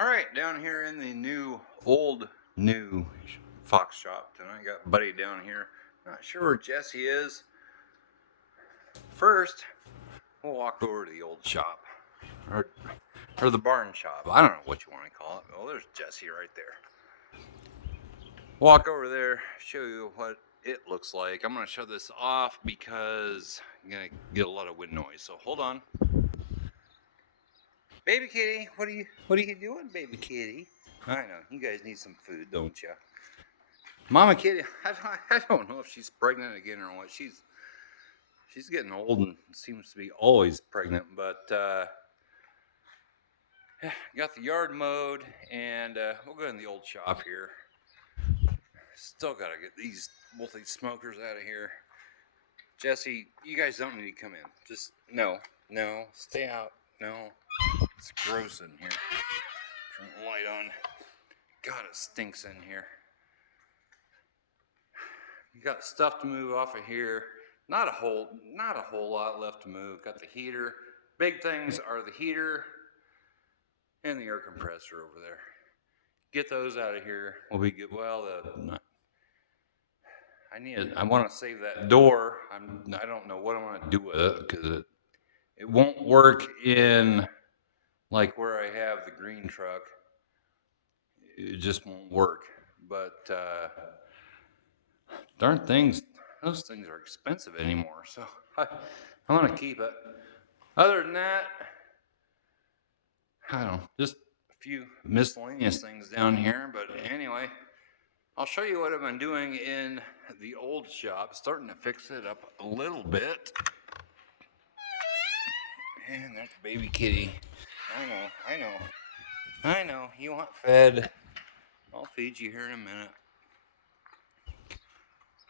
All right, down here in the new Fox shop tonight. Got Buddy down here. Not sure where Jesse is. First, we'll walk over to the old shop, or, or the barn shop. I don't know what you want to call it. Oh, there's Jesse right there. Walk over there, show you what it looks like. I'm gonna shut this off because I'm gonna get a lot of wind noise. So hold on. Baby kitty, what are you doing, baby kitty? I know you guys need some food, don't you? Mama kitty, I don't know if she's pregnant again or what. She's getting old and seems to be always pregnant. But got the yard mowed, and we'll go in the old shop here. Still gotta get both these smokers out of here. Jesse, you guys don't need to come in. Just no, stay out. No, it's gross in here. Turn the light on. God, it stinks in here. You got stuff to move off of here. Not a whole lot left to move. Got the heater. Big things are the heater and the air compressor over there. Get those out of here. We'll be good. Well, I want to save that door. I don't know what I'm going to do with it because it won't work in like where I have the green truck. It just won't work. But darn things, those things are expensive anymore. So I'm going to keep it. Other than that, I don't know, just a few miscellaneous things down here. But anyway, I'll show you what I've been doing in the old shop. Starting to fix it up a little bit. And that's baby kitty. I know. You want fed. I'll feed you here in a minute.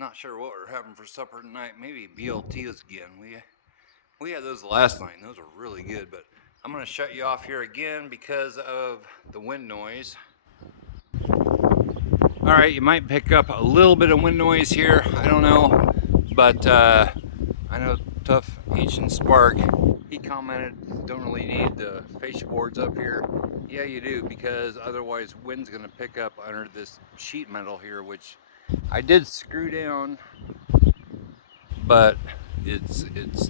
Not sure what we're having for supper tonight. Maybe BLTs again. We had those last night, and those were really good. But I'm going to shut you off here again because of the wind noise. All right, you might pick up a little bit of wind noise here. I don't know, but I know Tough Ancient Spark, he commented, don't really need the fascia boards up here. Yeah, you do, because otherwise wind's going to pick up under this sheet metal here, which I did screw down, but it's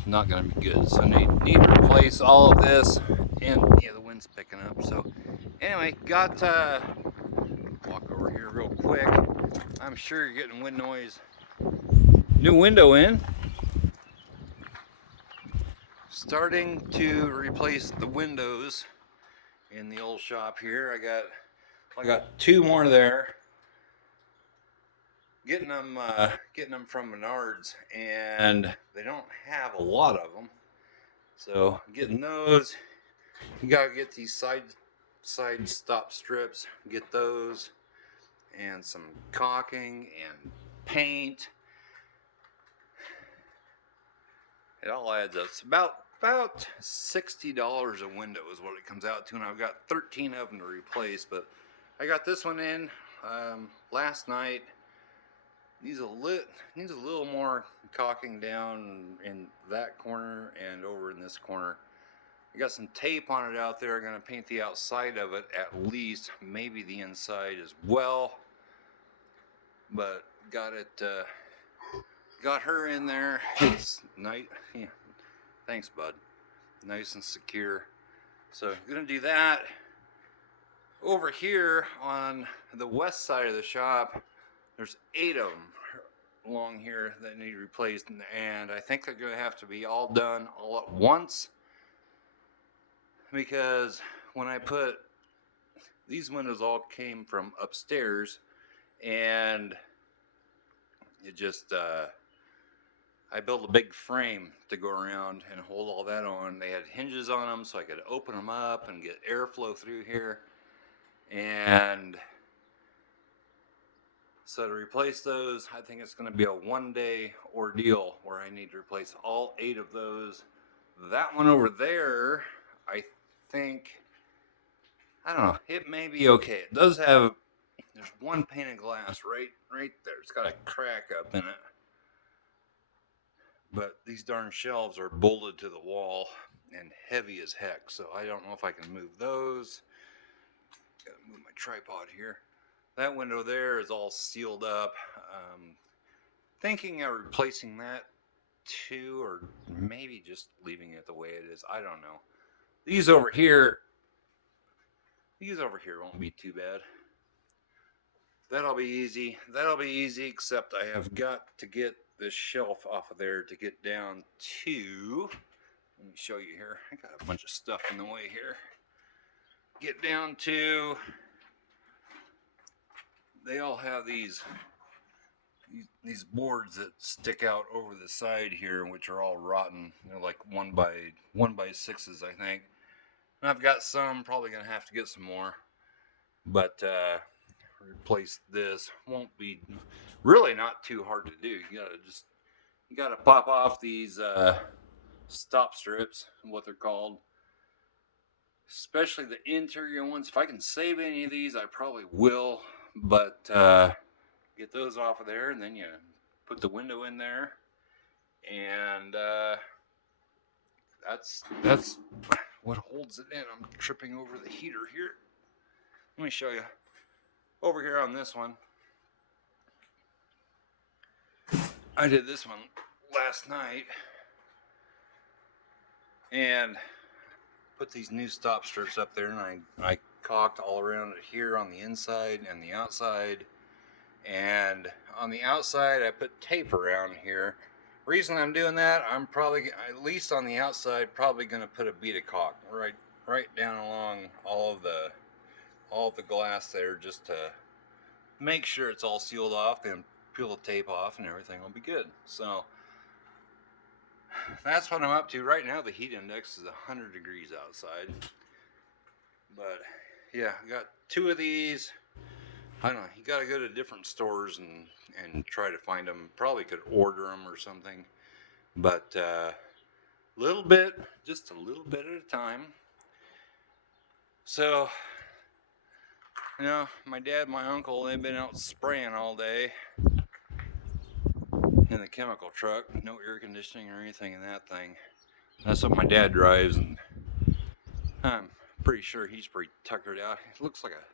not going to be good. So I need to replace all of this, and yeah, the wind's picking up. So anyway, got walk over here real quick. I'm sure you're getting wind noise. New window in. Starting to replace the windows in the old shop here. I got two more there. Getting them from Menards, and they don't have a lot of them. So getting those. You gotta get these side stop strips. Get those, and some caulking and paint. It all adds up. It's about $60 a window is what it comes out to, and I've got 13 of them to replace. But I got this one in last night. Needs a little more caulking down in that corner and over in this corner. I got some tape on it out there. I'm gonna paint the outside of it at least, maybe the inside as well. But got her in there. It's nice. Yeah. Thanks, bud. Nice and secure. So I'm gonna do that. Over here on the west side of the shop, there's 8 of them along here that need replaced, and I think they're gonna have to be all done all at once, because when I put these windows all came from upstairs, and it just I built a big frame to go around and hold all that on. They had hinges on them so I could open them up and get airflow through here. And so to replace those, I think it's going to be a one-day ordeal where I need to replace all 8 of those. That one over there, I think, I don't know, it may be okay. It does have, there's one pane of glass right there. It's got a crack up in it. But these darn shelves are bolted to the wall and heavy as heck, so I don't know if I can move those. tripod here. That window there is all sealed up. Thinking of replacing that too, or maybe just leaving it the way it is. I don't know. These over here won't be too bad. That'll be easy. Except I have got to get this shelf off of there to get down to. Let me show you here. I got a bunch of stuff in the way here. Get down to. They all have these boards that stick out over the side here, which are all rotten. They're like 1x6s, I think. And I've got some. Probably gonna have to get some more. But replace this won't be really not too hard to do. You gotta pop off these stop strips, what they're called, especially the interior ones. If I can save any of these, I probably will, but get those off of there, and then you put the window in there, and that's what holds it in. I'm tripping over the heater here. Let me show you. Over here on this one, I did this one last night and put these new stop strips up there, and I caulked all around it here on the inside and the outside. And on the outside, I put tape around here. Reason I'm doing that, I'm probably, at least on the outside, probably going to put a bead of caulk right down along all of the glass there, just to make sure it's all sealed off, then peel the tape off and everything will be good. So that's what I'm up to right now. The heat index is 100 degrees outside, but yeah, I got 2 of these. I don't know, you got to go to different stores and try to find them. Probably could order them or something, but just a little bit at a time. So, you know, my dad, my uncle, they've been out spraying all day in the chemical truck. No air conditioning or anything in that thing. That's what my dad drives, and I'm pretty sure he's pretty tuckered out. It looks like a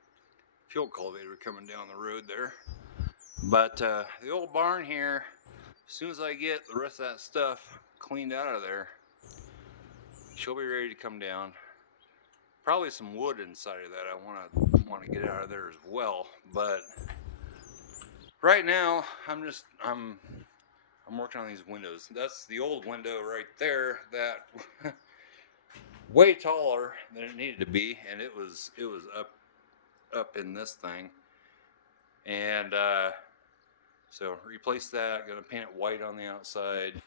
fuel cultivator coming down the road there. But the old barn here, as soon as I get the rest of that stuff cleaned out of there, she'll be ready to come down. Probably some wood inside of that I want to get out of there as well. But right now I'm working on these windows. That's the old window right there that way taller than it needed to be, and it was up in this thing. And so replace that. Gonna paint it white on the outside,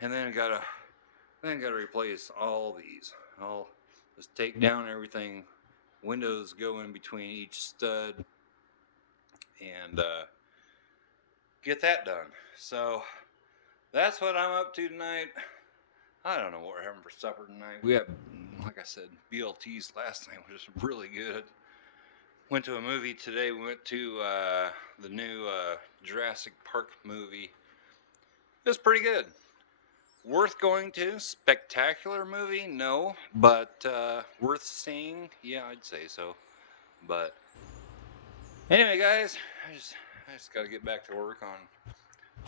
and then gotta replace all these. I'll just take down everything. Windows go in between each stud, and get that done. So that's what I'm up to tonight. I don't know what we're having for supper tonight. We had, like I said, BLTs last night, which was really good. Went to a movie today. We went to the new Jurassic Park movie. It was pretty good. Worth going to. Spectacular movie? No. But worth seeing? Yeah, I'd say so. But anyway, guys, I just got to get back to work on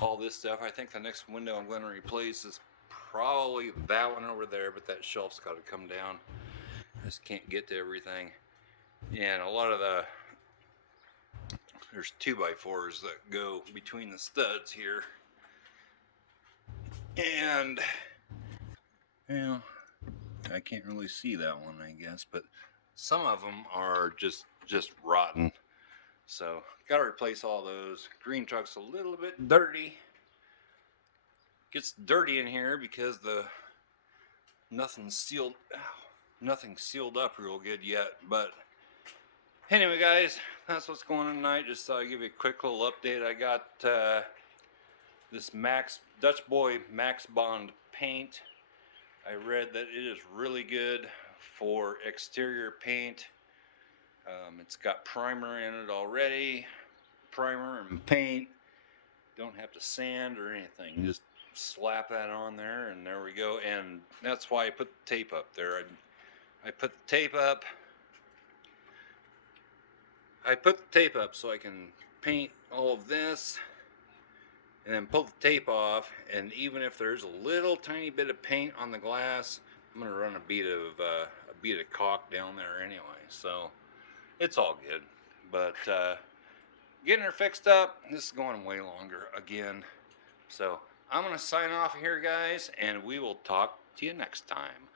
all this stuff. I think the next window I'm going to replace is probably that one over there, but that shelf's got to come down. I just can't get to everything. And a lot of there's 2x4s that go between the studs here. And, you know, I can't really see that one, I guess, but some of them are just rotten. So, got to replace all those. Green truck's a little bit dirty. Gets dirty in here because nothing's sealed up real good yet. But anyway, guys, that's what's going on tonight. Just thought I'd give you a quick little update. I got this Dutch Boy Max Bond paint. I read that it is really good for exterior paint. It's got primer in it already. Primer and paint. Don't have to sand or anything. Just slap that on there, and there we go. And that's why I put the tape up there. I put the tape up I put the tape up so I can paint all of this and then pull the tape off, and even if there's a little tiny bit of paint on the glass, I'm gonna run a bead of caulk down there anyway, so it's all good. But getting her fixed up, this is going way longer again, so I'm gonna sign off here, guys, and we will talk to you next time.